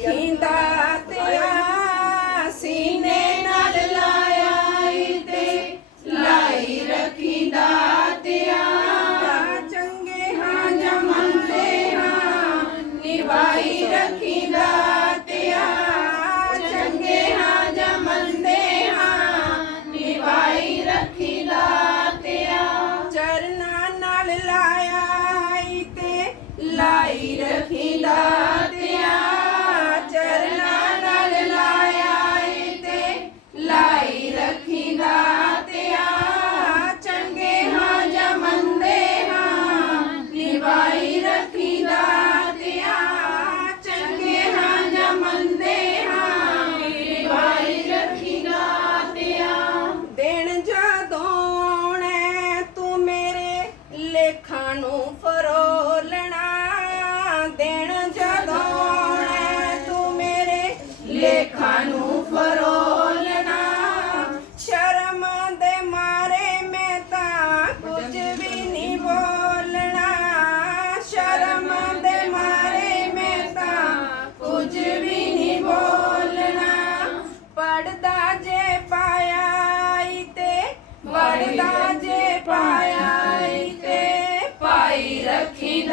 ਅੱਖੀਂਦਾ ਤਿਆ ਸੀਨੇ ਨਾਲ ਲਾਇਆ ਤੇ ਲਾਈ ਰੱਖੀਂਦਾ ਤਿਆ ਚੰਗੇ ਹਾਂ ਜਮੰਦੇ ਹਾਂ, ਨਿਭਾਈ ਰੱਖੀਂਦਾ ਤਿਆ ਚੰਗੇ ਹਾਂ ਜਮੰਦੇ ਹਾਂ, ਨਿਭਾਈ ਰੱਖੀਂਦਾ ਤਿਆ ਚਰਨਾਂ ਨਾਲ ਲਾਇਆ ਤੇ ਲਾਈ ਰੱਖੀਂਦਾ ਅੱਖਾਂ ਨੂੰ ਫਰੋਲਣਾ ਦੇਣ ਜਦੋਣਾ ਤੂੰ ਮੇਰੇ ਲੇਖਾਂ ਨੂੰ ਫਰੋਲਣਾ। ਸ਼ਰਮ ਦੇ ਮਾਰੇ ਮੈਂ ਤਾਂ ਕੁਝ ਵੀ ਨਹੀਂ ਬੋਲਣਾ। ਸ਼ਰਮ ਦੇ ਮਾਰੇ ਮੈਂ ਤਾਂ ਕੁਝ ਵੀ ਨਹੀਂ ਬੋਲਣਾ। ਪੜਦਾ ਜੇ ਪਾਇਆ ਤੇ ਵੜਦਾ ਜੇ ਪਾਇਆ